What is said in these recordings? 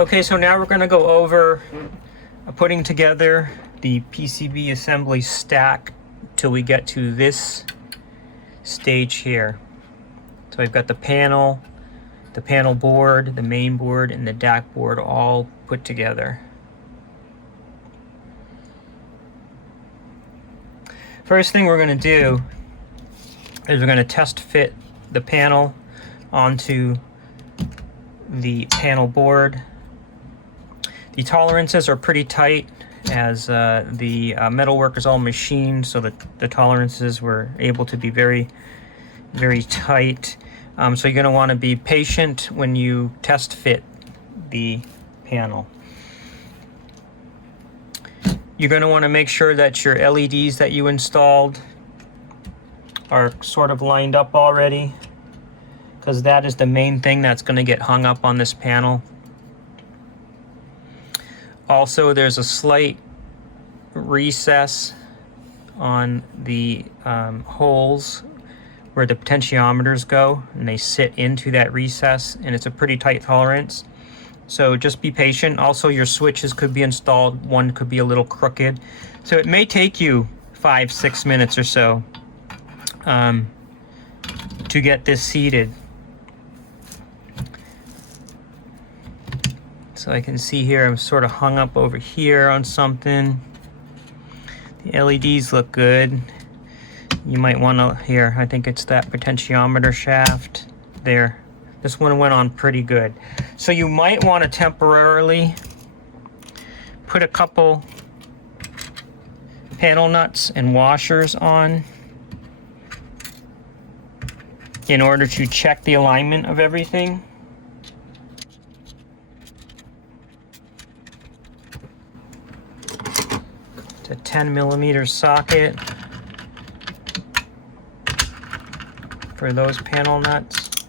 Okay, so now we're going to go over putting together the PCB assembly stack till we get to this stage here. So I've got the panel board, the main board, and the DAC board all put together. First thing we're going to do is we're going to test fit the panel onto the panel board. The tolerances are pretty tight, as the metalwork is all machined, so that the tolerances were able to be very, very tight. So you're going to want to be patient when you test fit the panel. You're going to want to make sure that your LEDs that you installed are sort of lined up already, because that is the main thing that's going to get hung up on this panel. Also, there's a slight recess on the holes where the potentiometers go, and they sit into that recess, and it's a pretty tight tolerance. So just be patient. Also, your switches could be installed. One could be a little crooked. So it may take you 5-6 minutes or so to get this seated. So I can see here I'm sort of hung up over here on something. The LEDs look good. You might want to, here, I think it's that potentiometer shaft there. This one went on pretty good. So you might want to temporarily put a couple panel nuts and washers on in order to check the alignment of everything. It's a 10mm socket for those panel nuts.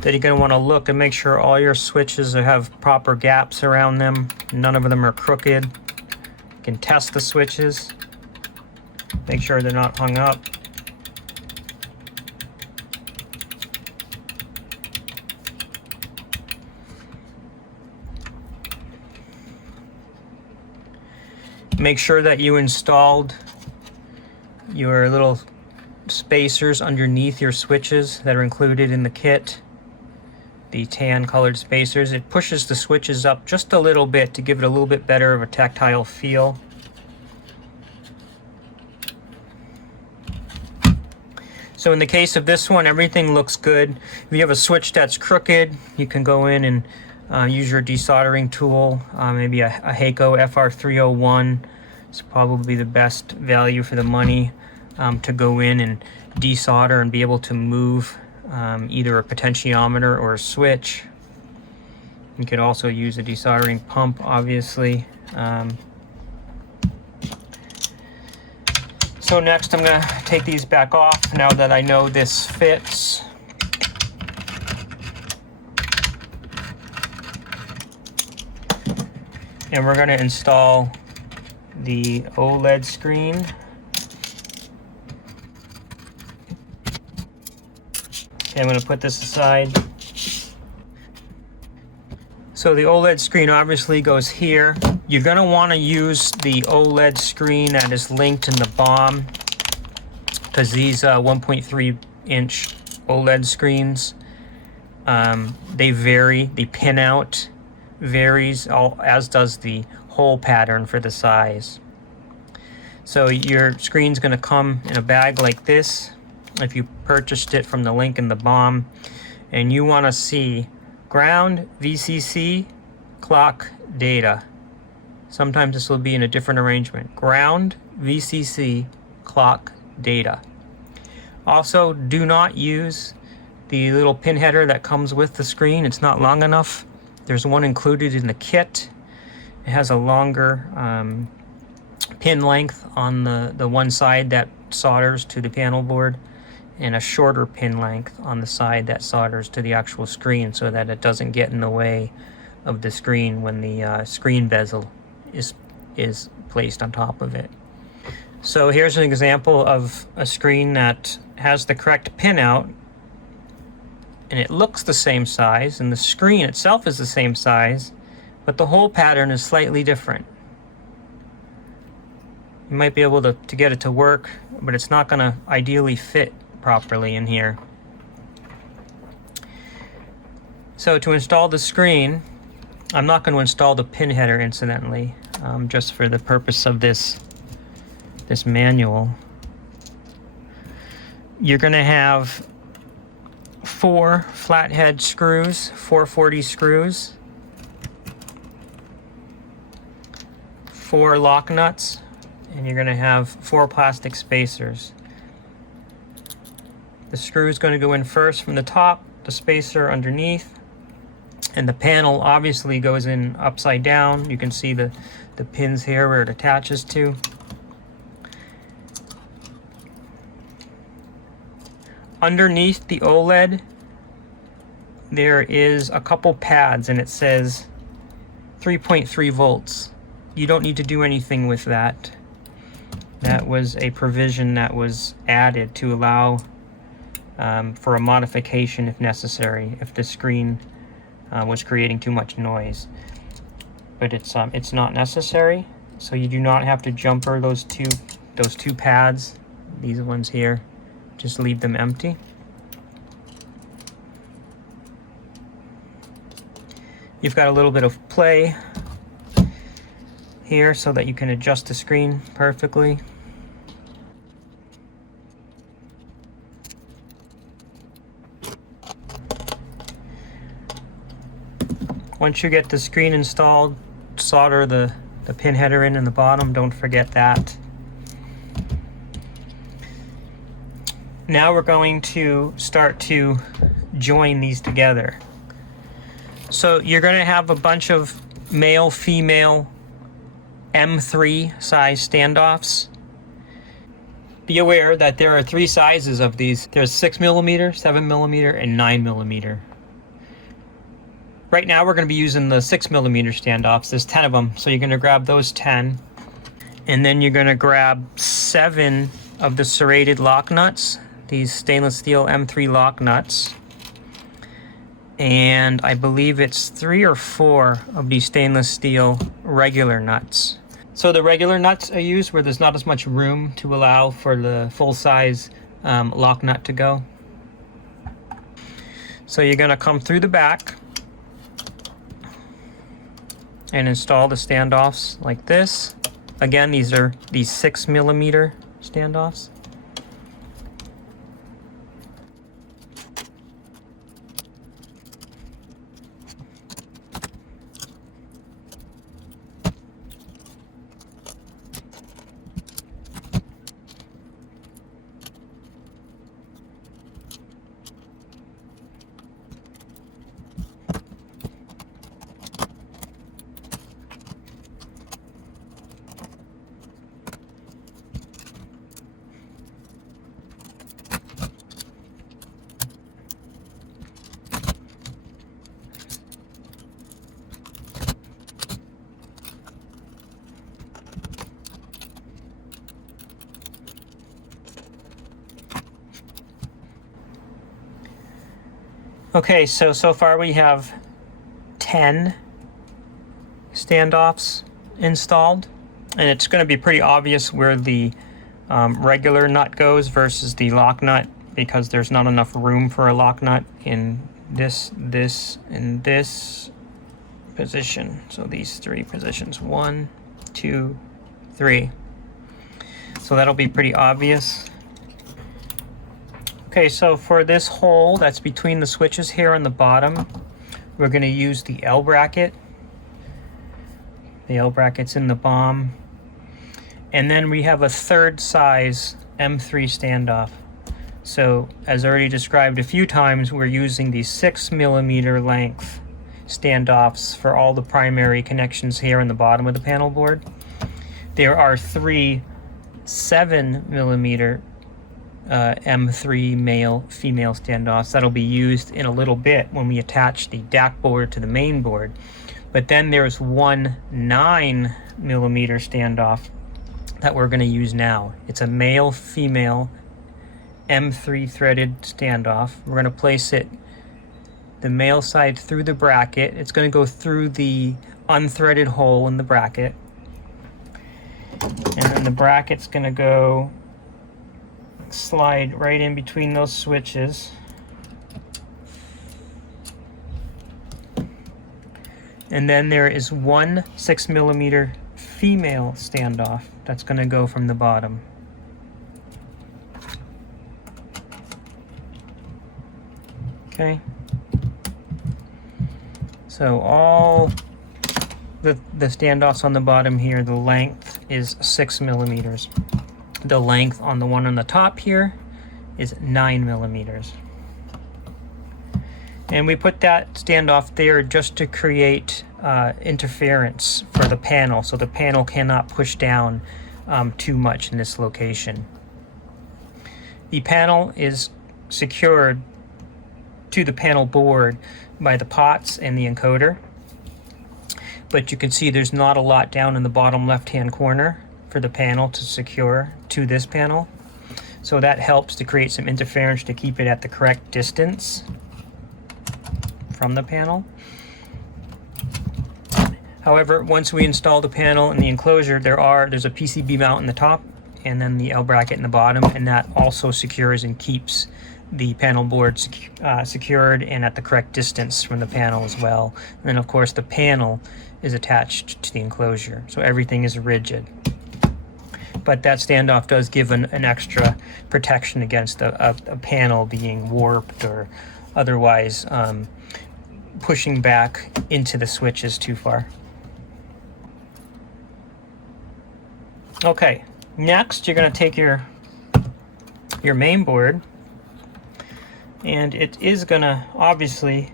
Then you're going to want to look and make sure all your switches have proper gaps around them. None of them are crooked. You can test the switches. Make sure they're not hung up. Make sure that you installed your little spacers underneath your switches that are included in the kit. The tan colored spacers. It pushes the switches up just a little bit to give it a little bit better of a tactile feel. So in the case of this one, everything looks good. If you have a switch that's crooked, you can go in and use your desoldering tool. Maybe a Heiko FR301 is probably the best value for the money to go in and desolder and be able to move either a potentiometer or a switch. You could also use a desoldering pump, obviously. So next I'm going to take these back off now that I know this fits. And we're going to install the OLED screen. Okay, I'm going to put this aside. So the OLED screen obviously goes here. You're going to want to use the OLED screen that is linked in the BOM, because these 1.3-inch OLED screens, they vary. The pinout varies, as does the hole pattern for the size. So your screen's going to come in a bag like this if you purchased it from the link in the BOM, and you want to see ground, VCC, clock, data. Sometimes this will be in a different arrangement. Ground, VCC, clock, data. Also, do not use the little pin header that comes with the screen. It's not long enough. There's one included in the kit. It has a longer pin length on the one side that solders to the panel board, and a shorter pin length on the side that solders to the actual screen, so that it doesn't get in the way of the screen when the screen bezel is placed on top of it. So here's an example of a screen that has the correct pin out, and it looks the same size, and the screen itself is the same size, but the hole pattern is slightly different. You might be able to get it to work, but it's not going to ideally fit properly in here. So to install the screen, I'm not going to install the pin header incidentally, just for the purpose of this manual. You're going to have 4 flathead screws, 440 screws, 4 lock nuts, and you're going to have 4 plastic spacers. The screw is going to go in first from the top, the spacer underneath, and the panel obviously goes in upside down. You can see the pins here where it attaches to. Underneath the OLED, there is a couple pads, and it says 3.3 volts. You don't need to do anything with that. That was a provision that was added to allow for a modification if necessary, if the screen was creating too much noise. But it's not necessary, so you do not have to jumper those two pads. These ones here, just leave them empty. You've got a little bit of play here so that you can adjust the screen perfectly. Once you get the screen installed, solder the pin header in the bottom. Don't forget that. Now we're going to start to join these together. So you're going to have a bunch of male-female M3 size standoffs. Be aware that there are 3 sizes of these. There's 6mm, 7mm, and 9mm. Right now we're going to be using the 6mm standoffs. There's 10 of them, so you're going to grab those 10. And then you're going to grab 7 of the serrated lock nuts, these stainless steel M3 lock nuts. And I believe it's 3 or 4 of these stainless steel regular nuts. So the regular nuts are used where there's not as much room to allow for the full-size lock nut to go. So you're going to come through the back and install the standoffs like this. Again, these are these 6mm standoffs. Okay, so far we have 10 standoffs installed, and it's going to be pretty obvious where the regular nut goes versus the lock nut, because there's not enough room for a lock nut in this, and this position. So these 3 positions, 1, 2, 3. So that'll be pretty obvious. Okay, so for this hole that's between the switches here on the bottom, we're going to use the L bracket. The L bracket's in the BOM. And then we have a 3rd size M3 standoff. So as already described a few times, we're using the 6mm length standoffs for all the primary connections here in the bottom of the panel board. There are 3 7mm M3 male-female standoffs that'll be used in a little bit when we attach the DAC board to the main board. But then there's one 9mm standoff that we're going to use now. It's a male-female M3 threaded standoff. We're going to place it, the male side, through the bracket. It's going to go through the unthreaded hole in the bracket. And then the bracket's going to go slide right in between those switches. And then there is one 6mm female standoff that's going to go from the bottom. Okay. So all the standoffs on the bottom here, the length is 6mm. The length on the one on the top here is 9mm. And we put that standoff there just to create interference for the panel, so the panel cannot push down too much in this location. The panel is secured to the panel board by the pots and the encoder, but you can see there's not a lot down in the bottom left hand corner for the panel to secure to this panel, so that helps to create some interference to keep it at the correct distance from the panel. However, once we install the panel in the enclosure, there's a PCB mount in the top and then the L bracket in the bottom, and that also secures and keeps the panel board secured and at the correct distance from the panel as well. And then of course the panel is attached to the enclosure, so everything is rigid. But that standoff does give an extra protection against a panel being warped or otherwise pushing back into the switches too far. Okay, next you're going to take your main board, and it is going to obviously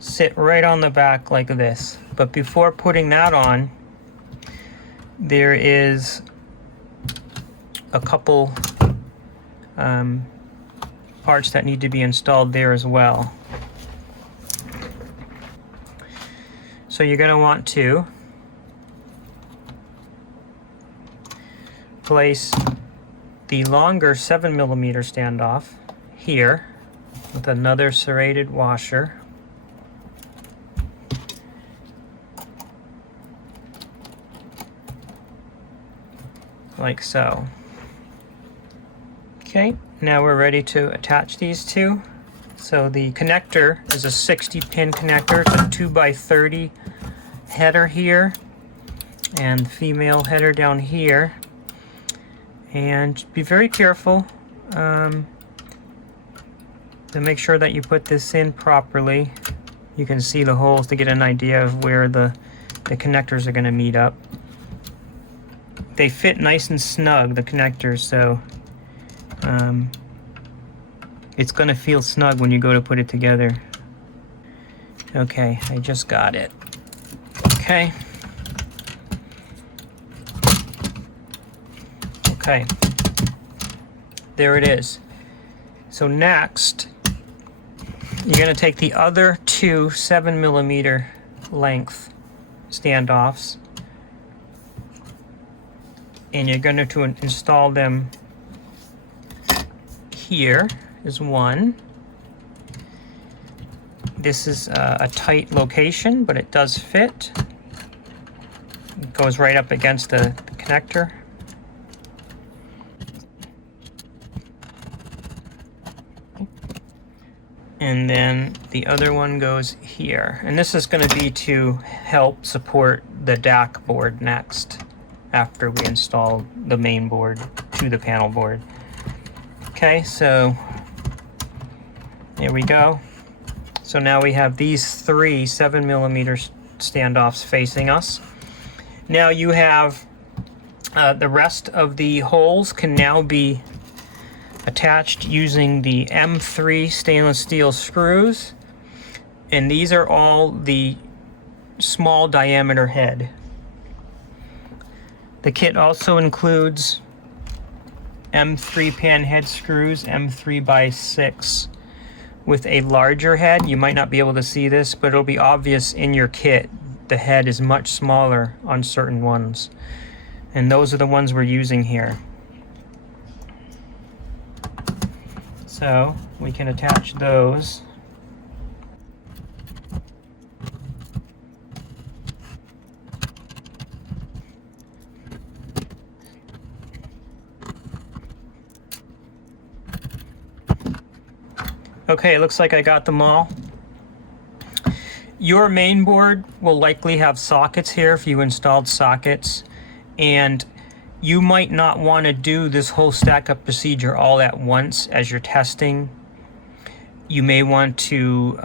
sit right on the back like this. But before putting that on, there is a couple parts that need to be installed there as well. So you're going to want to place the longer 7mm standoff here with another serrated washer. Like so. Okay, now we're ready to attach these two. So the connector is a 60-pin connector. It's a 2x30 header here, and female header down here. And be very careful to make sure that you put this in properly. You can see the holes to get an idea of where the connectors are going to meet up. They fit nice and snug, the connectors, so it's going to feel snug when you go to put it together. Okay, I just got it. Okay. Okay. There it is. So next, you're going to take the other two 7mm length standoffs, and you're going to install them. Here is one. This is a tight location, but it does fit. It goes right up against the connector. And then the other one goes here. And this is going to be to help support the DAC board next, after we install the main board to the panel board. Okay, so there we go. So now we have these three 7mm standoffs facing us. Now you have the rest of the holes can now be attached using the M3 stainless steel screws, and these are all the small diameter head. The kit also includes M3 pan head screws, M3x6, with a larger head. You might not be able to see this, but it'll be obvious in your kit. The head is much smaller on certain ones. And those are the ones we're using here. So we can attach those. Okay, it looks like I got them all. Your main board will likely have sockets here if you installed sockets, and you might not want to do this whole stack up procedure all at once as you're testing. You may want to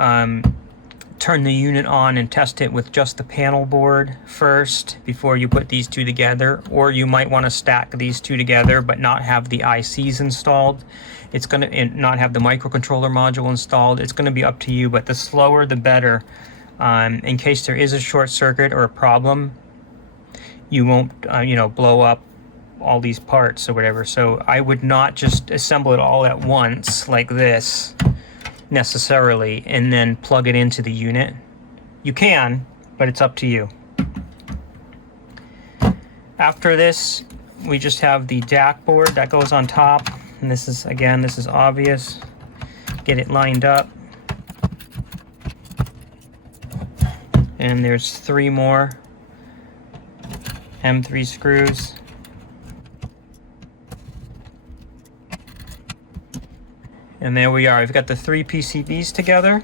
turn the unit on and test it with just the panel board first before you put these two together, or you might want to stack these two together but not have the ICs installed. It's going to not have the microcontroller module installed. It's going to be up to you, but the slower the better. In case there is a short circuit or a problem, you won't you know, blow up all these parts or whatever. So I would not just assemble it all at once like this necessarily and then plug it into the unit. You can, but it's up to you. After this, we just have the DAC board that goes on top, and this is, again, this is obvious. Get it lined up. And there's 3 more M3 screws. And there we are. We've got the 3 PCBs together.